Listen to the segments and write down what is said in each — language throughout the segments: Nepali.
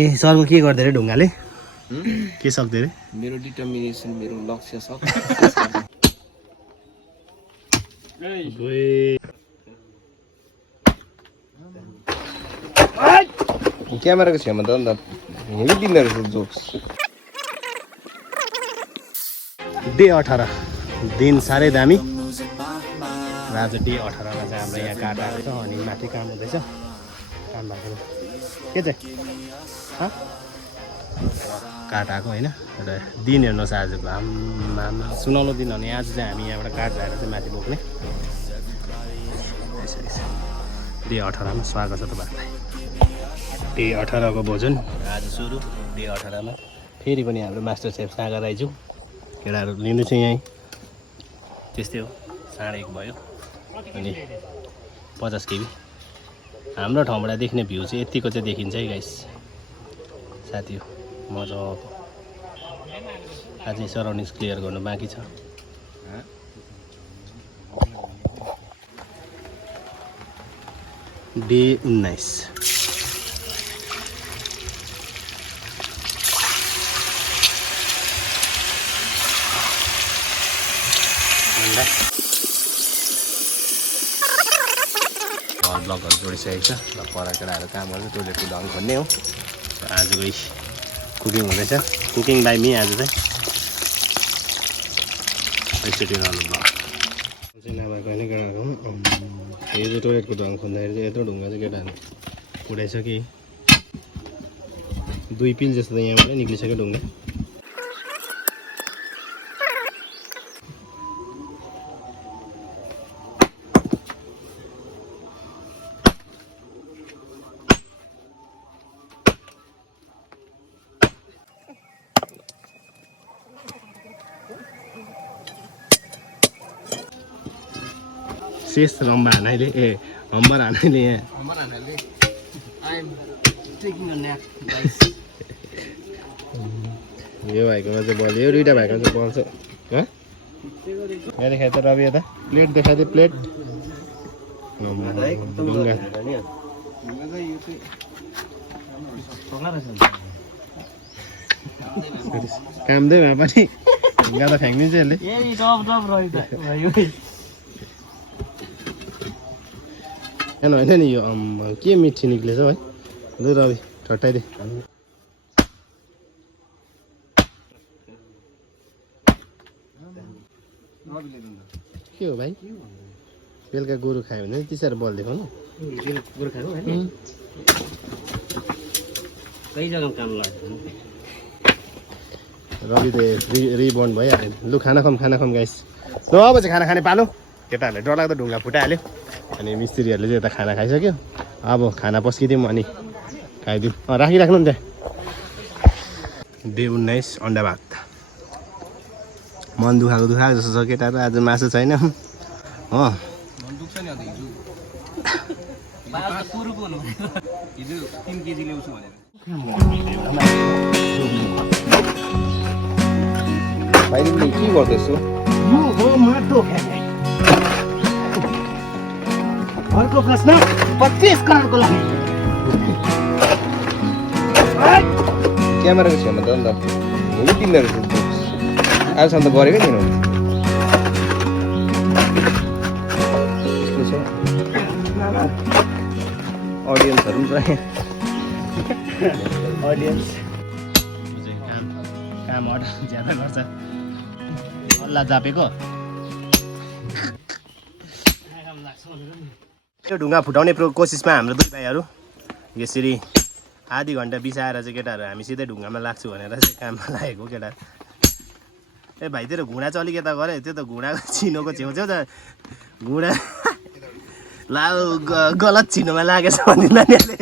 ए सरको के गर्दै रे ढुङ्गाले के सक्दै रे मेरो डिटर्मिनेसन मेरो लक्ष्य छ क्यामेराको छेउमा त अन्त हेरिदिँदो रहेछ जोक्स डे 18 दिन साह्रै दामी र आज डे 18 मा चाहिँ हाम्रो यहाँ काटाहरू छ अनि माथि काम हुँदैछ काम भएको के चाहिँ काट आएको होइन र दिन हेर्नुहोस् आजको आम्मा सुनौलो दिन भने आज चाहिँ हामी यहाँबाट काट ल्याएर चाहिँ माथि बोक्ने डे 18 मा स्वागत छ तपाईँहरूलाई डे 18 को भोजन आज सुरु डे 18 मा फेरि पनि हाम्रो मास्टर सेफ सागर राईज्यू केटाहरू लिनु चाहिँ यहीँ त्यस्तै हो 1:30 भयो अनि 50 केबी हाम्रो ठाउँबाट देख्ने भ्यू चाहिँ यतिको चाहिँ देखिन्छ है गाइस साथी हो मजाको अझै सराउन्डिङ्स क्लियर गर्नु बाँकी छ डे 19 ब्लगहरू जोडिसकेको छ र परा केटाहरू काम गर्छ टोइलेटको ढङ खन्ने हो आजको कुकिङ हुँदैछ कुकिङ बाई मी आज चाहिँ एकचोटि नआउनु ब्लग चाहिँ नभएको होइन केटाहरू यो चाहिँ टोइलेटको ढङ खन्दाखेरि चाहिँ यत्रो ढुङ्गा चाहिँ केटाहरू उडाइसक्यो 2 पिल जस्तो त यहाँबाट निक्लिसक्यो ढुङ्गा शेष रम्बा हानाइले हम्बर हानाइले यहाँ यो भाइकोमा चाहिँ बल यो दुइटा भाइकोमा चाहिँ बल्छ यहाँ देखाइ त रवि यता प्लेट देखाइदियो प्लेट ढुङ्गा काम दे भए पनि ढुङ्गा त फ्याँक्दिन्छ यसले होइन होइन नि यो के मिठी निक्लेछ है लु रवि ठट्टाइदे के हो भाइ बेलुका गोरु खायो भने त्यति साह्रो बल देखाउनु गोरु खाएको कही जग्गामा काम लाग्छ रवि त रिबन्ड भइहाल्यो लु खाना खाम गाइस ल अब चाहिँ खाना खाने पालो केटाहरूले डरलाग्दो ढुङ्गा फुटाइहाल्यो अनि मिस्त्रीहरूले चाहिँ यता खाना खाइसक्यो अब खाना पस्किदिउँ अनि खाइदिउँ राखिराख्नु नि त्यहाँ डे 19 अन्डा भात मन दुखाएको जस्तो छ केटाहरू आज मासु छैन हो के गर्दैछु अर्को प्रश्न 25 करोडको लागि क्यामेराको छेउमा त अन्त हेरिदिँदो रहेछ जोक्स आजसम्म त गरेकै थिएन अडियन्सहरू पनि छ अडियन्स काम ज्यादा गर्छ अल्ला जापेको त्यो ढुङ्गा फुटाउने कोसिसमा हाम्रो दुई भाइहरू यसरी आधी घन्टा बिसाएर चाहिँ केटाहरू हामी सिधै ढुङ्गामा लाग्छु भनेर चाहिँ काममा लागेको केटाहरू ए भाइ तेरो घुँडा चाहिँ अलिक यता गऱ्यो त्यो त घुँडाको चिनोको छेउछेउ त घुँडा ला गलत चिनोमा लागेछ भने नानीहरूले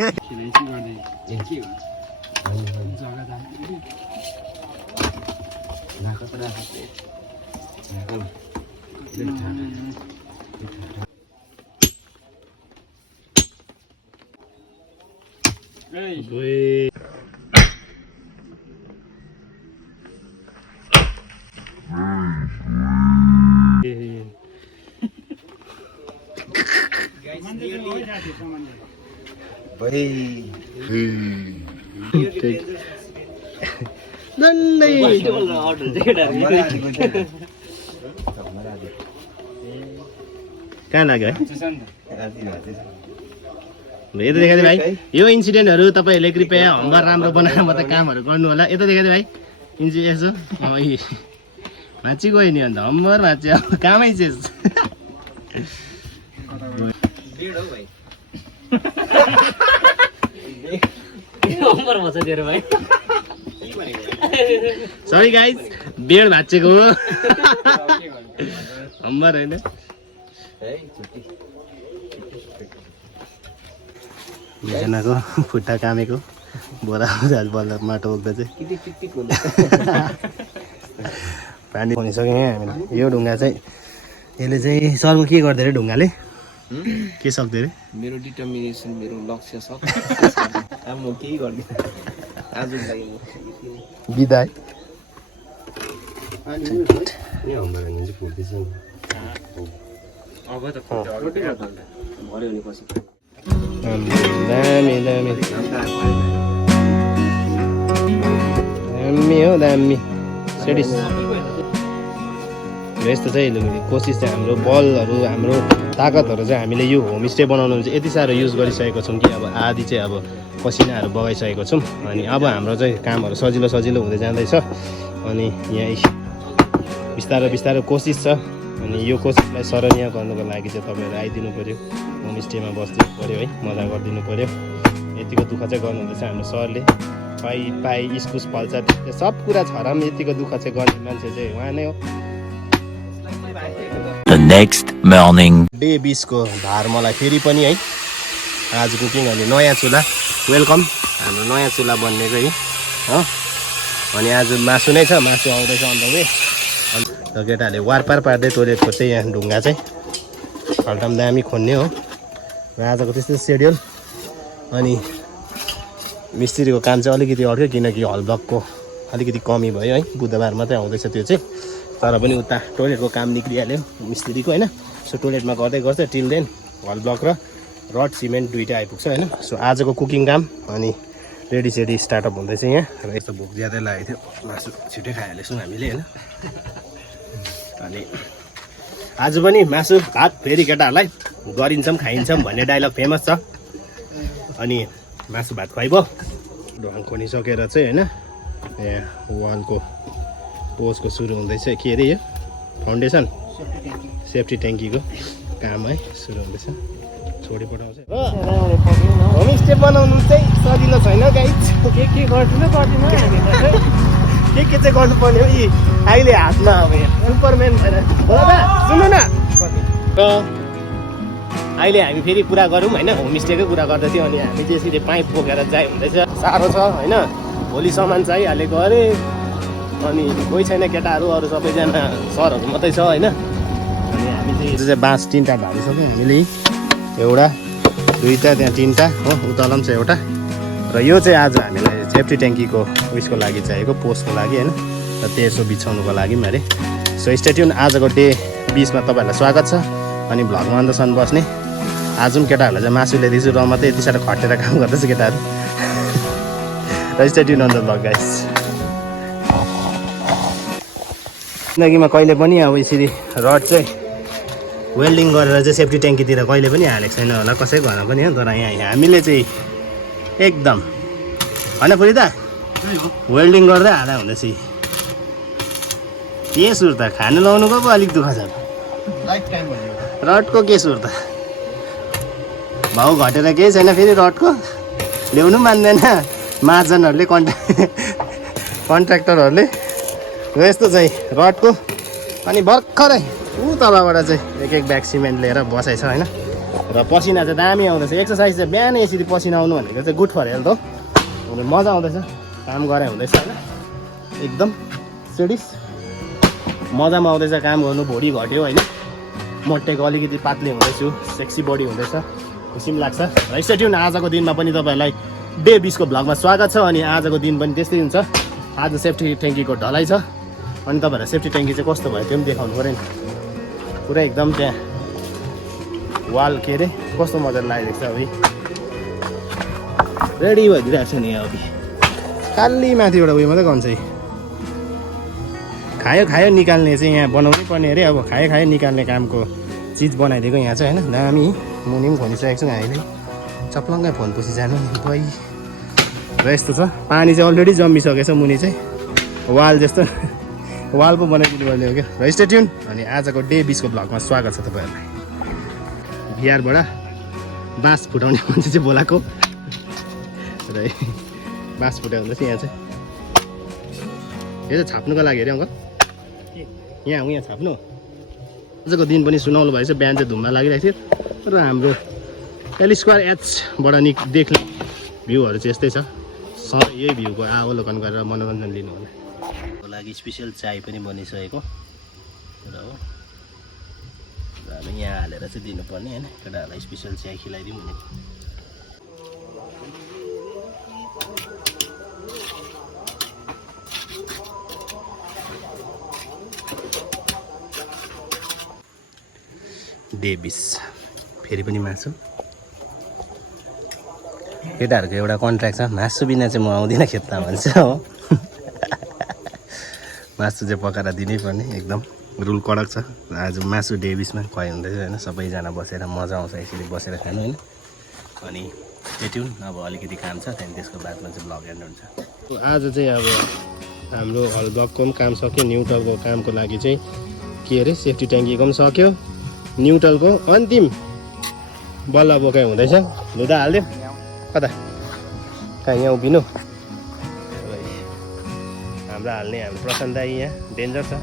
डन्डै कहाँ लाग्यो है यता देखाइदियो भाइ यो इन्सिडेन्टहरू तपाईँहरूले कृपया होमवर्क राम्रो बनाएर मात्रै कामहरू गर्नु होला यता देखाइदियो भाइ इन्सिडेन्ट यसो भाँची गयो नि अन्त होमवर्क भाँची अब कामै चेस सरी गाइज बेड भाँचेको हो होमवर्क होइन एकजनाको खुट्टा कामेको बोरा बल्ल माटो बोक्दा चाहिँ पानी भनिसक्यो यहाँ हामीले यो ढुङ्गा चाहिँ यसले चाहिँ सरको के गर्दै अरे ढुङ्गाले के सक्दै अरे मेरो डिटर्मिनेसन मेरो लक्ष्य छ अब म केही गर्दिनँ आज बिदा है दामी दामी दामी हो दामी सेडिस यस्तो चाहिँ कोसिस चाहिँ हाम्रो बलहरू हाम्रो ताकतहरू चाहिँ हामीले यो होमस्टे बनाउनु चाहिँ यति साह्रो युज गरिसकेको छौँ कि अब आधी चाहिँ अब पसिनाहरू बगाइसकेको छौँ अनि अब हाम्रो चाहिँ कामहरू सजिलो सजिलो हुँदै जाँदैछ अनि यहाँ बिस्तारो बिस्तारो कोसिस छ अनि यो कोसिसलाई सराहनीय गर्नुको लागि चाहिँ तपाईँहरू आइदिनु पऱ्यो होमस्टेमा बसिदिनु पऱ्यो है मजा गरिदिनु पऱ्यो यतिको दुःख चाहिँ गर्नुहुँदैछ हाम्रो सरले पाइ इस्कुस फल्छ सब कुरा छ र पनि यतिको दुःख चाहिँ गर्ने मान्छे चाहिँ उहाँ नै हो The next morning. डे 20 को भार मलाई फेरि पनि है आज कुकिङ अनि नयाँ चुल्हा वेलकम हाम्रो नयाँ चुल्हा बनिएको है हो अनि आज मासु नै छ मासु आउँदैछ अन्त वे अन्त केटाहरूले वारपार पार्दै टोइलेटको चाहिँ यहाँ ढुङ्गा चाहिँ खल्टाम दामी खोज्ने हो र आजको त्यस्तै सेड्युल अनि मिस्त्रीको काम चाहिँ अलिकति अड्क्यो किनकि हल ब्लकको अलिकति कमी भयो है बुधबार मात्रै आउँदैछ त्यो चाहिँ तर पनि उता टोइलेटको काम निक्लिहाल्यो मिस्त्रीको होइन सो टोइलेटमा गर्दै गर्दै टिल देन हल ब्लक र रड सिमेन्ट दुइटै आइपुग्छ होइन सो आजको कुकिङ काम अनि रेडी सेडी स्टार्टअप हुँदैछ यहाँ र यस्तो भोक ज्यादै लागेको थियो मासु छिटै खाइहालेछौँ हामीले होइन अनि आज पनि मासु भात फेरि केटाहरूलाई गरिन्छौँ खाइन्छौँ भन्ने डाइलग फेमस छ अनि मासु भात खुवाइबो ढङ खोनिसकेर चाहिँ होइन यहाँ वालको पोस्टको सुरु हुँदैछ के अरे यो फाउन्डेसन सेफ्टी ट्याङ्कीको काम है सुरु हुँदैछ छोडी पठाउँछ होमस्टे बनाउनु चाहिँ सजिलो छैन गाइज के गर्नु पर्दैन के चाहिँ गर्नुपर्ने हो यी अहिले हातमा अब यहाँ एम्परमेन्ट भएर सुन्नु न र अहिले हामी फेरि कुरा गरौँ होइन होमस्टेकै कुरा गर्दै थियौँ अनि हामी त्यसरी पाइप बोकेर जाइ हुँदैछ साह्रो छ होइन भोलि सामान चाहिहालेको अरे अनि कोही छैन केटाहरू अरू सबैजना सरहरू मात्रै छ होइन अनि हामी चाहिँ बाँस 3टा भालिसक्यौँ हामीले एउटा 2टा त्यहाँ 3टा हो उतल पनि छ एउटा र यो चाहिँ आज हामीलाई सेफ्टी ट्याङ्कीको उयसको लागि चाहिएको पोस्टको लागि होइन र त्यसो बिछाउनुको लागि पनि अरे सो स्टे ट्युन आजको डे 20 मा तपाईँहरूलाई स्वागत छ अनि भ्लगमा अन्तसम्म बस्ने आज पनि केटाहरूलाई चाहिँ मासु ल्याइदिन्छु र मात्रै यति साह्रो खटेर काम गर्दैछ केटाहरू र stay tuned on the vlog guys जिन्दगीमा कहिले पनि अब यसरी रड चाहिँ वेल्डिङ गरेर चाहिँ सेफ्टी ट्याङ्कीतिर कहिले पनि हालेको छैन होला कसै घरमा पनि हो तर यहाँ हामीले चाहिँ एकदम होइन पुरी त वेल्डिङ गर्दै हाला हुँदैछ के सुर्ता खानु लाउनुको पो अलिक दुःख छ रडको के सुर्ता भाउ घटेर केही छैन फेरि रडको ल्याउनु मान्दैन महाजनहरूले कन्ट्र्याक्टरहरूले र यस्तो चाहिँ रडको अनि भर्खरै तलबाट चाहिँ एक ब्याग सिमेन्ट लिएर बसाइछ होइन र पसिना चाहिँ दामी आउँदैछ एक्सर्साइज चाहिँ बिहान यसरी पसिना आउनु भनेको चाहिँ गुड फर हेल्थ हो मजा आउँदैछ काम गरे हुँदैछ होइन एकदम सेडिस मजामा आउँदैछ काम गर्नु भुँडी घट्यो होइन मोटेको अलिकति पातले हुँदैछु सेक्सी बडी हुँदैछ खुसी पनि लाग्छ र स्टे ट्युन आजको दिनमा पनि तपाईँहरूलाई डे 20 को भ्लगमा स्वागत छ अनि आजको दिन पनि त्यस्तै हुन्छ आज सेफ्टी ट्याङ्कीको ढलाइ छ अनि तपाईँहरूलाई सेफ्टी ट्याङ्की चाहिँ कस्तो भयो त्यो पनि देखाउनु पऱ्यो नि पुरा एकदम त्यहाँ वाल के अरे कस्तो मजाले लागेको छ अब रेडी भइदिइरहेको छ नि अब काली माथिबाट उयो मात्रै गन्छ खायो खायो निकाल्ने चाहिँ यहाँ बनाउनै पर्ने अरे अब खायो निकाल्ने कामको चिज बनाइदिएको यहाँ चाहिँ होइन दामी मुनि पनि भनिसकेको छु हामीले चप्लङ्गै फोन पुसी जानु नि र यस्तो छ पानी चाहिँ अलरेडी जमिसकेको छ मुनि चाहिँ वाल जस्तो वाल पो बनाइदिनु पर्ने हो क्या र स्टे ट्युन अनि आजको डे 20 को भ्लगमा स्वागत छ तपाईँहरूलाई बिहारबाट बाँस फुटाउने मान्छे चाहिँ बोलाएको र बाँस फुटाउँदैछ यहाँ चाहिँ यो चाहिँ छाप्नुको लागि अरे अङ्कल यहाँ छाप्नु आजको दिन पनि सुनाउनु भएछ बिहान चाहिँ धुम्मा लागिरहेको थियो र हाम्रो एल स्क्वायर एचबाट देख्ने भ्यूहरू चाहिँ यस्तै छ यही भ्यूको अवलोकन गरेर मनोरञ्जन लिनु होला लागि स्पेसल चाय पनि बनिसकेको र हो अब यहाँ हालेर चाहिँ दिनुपर्ने होइन केटाहरूलाई स्पेसल चाय खिलाइदिउँ भने डे 20 फेरि पनि मासु केटाहरूको एउटा कन्ट्र्याक्ट छ मासु बिना चाहिँ म आउँदिनँ खेतमा भन्छ हो मासु चाहिँ पकाएर दिनै पर्ने एकदम रुल कडक छ आज मासु डे 20 मा खुवाइ हुँदैछ होइन सबैजना बसेर मजा आउँछ यसरी बसेर खानु होइन अनि त्यति हुन् अब अलिकति काम छ त्यहाँदेखि त्यसको बादमा चाहिँ भ्लग एन्ड हुन्छ आज चाहिँ अब हाम्रो हल ब्लकको पनि काम सक्यो न्युट्रलको कामको लागि चाहिँ के अरे सेफ्टी ट्याङ्कीको पनि सक्यो न्युट्रलको अन्तिम बल्ल बोकाइ हुँदैछ धुँदा हालिदियो कता कहाँ यहाँ उभिनु हाम्रो हाल्ने हाम्रो प्रशान्त दाइ यहाँ डेन्जर छ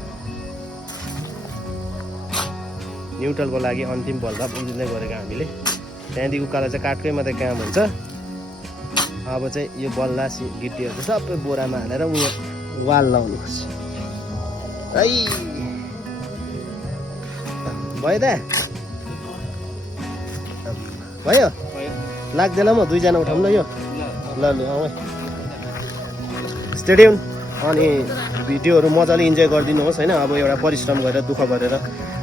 न्युट्रलको लागि अन्तिम बल्ब उजिँदै गरेको हामीले त्यहाँदेखि उकालो चाहिँ काठकै मात्रै काम हुन्छ अब चाहिँ यो बल्ला गिट्टीहरू सबै बोरामा हालेर उयो वाल लाउनुपर्छ है भयो दा भयो लाग्दैन म दुईजना उठाउँ न यो ल आऊ स्टेडियम अनि भिडियोहरू मजाले इन्जोय गरिदिनुहोस् होइन अब एउटा परिश्रम गरेर दुःख गरेर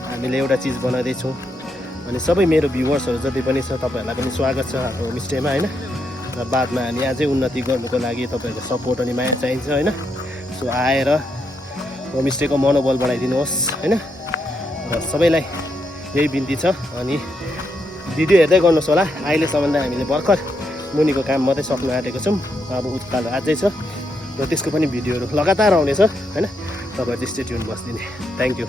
हामीले एउटा चिज बनाउँदैछौँ अनि सबै मेरो भ्युवर्सहरू जति पनि छ तपाईँहरूलाई पनि स्वागत छ हाम्रो होमस्टेमा होइन र बादमा हामी अझै उन्नति गर्नुको लागि तपाईँहरूको सपोर्ट अनि माया चाहिन्छ होइन सो आएर होमस्टेको मनोबल बढाइदिनुहोस् होइन र सबैलाई यही बिन्ती छ अनि भिडियो हेर्दै गर्नुहोस् होला अहिलेसम्म त हामीले भर्खर मुनिको काम मात्रै सक्नु आँटेको छौँ अब उत्कालो अझै छ र त्यसको पनि भिडियोहरू लगातार आउनेछ होइन तपाईँहरू स्टे ट्युन बस्दिने थ्याङ्क यू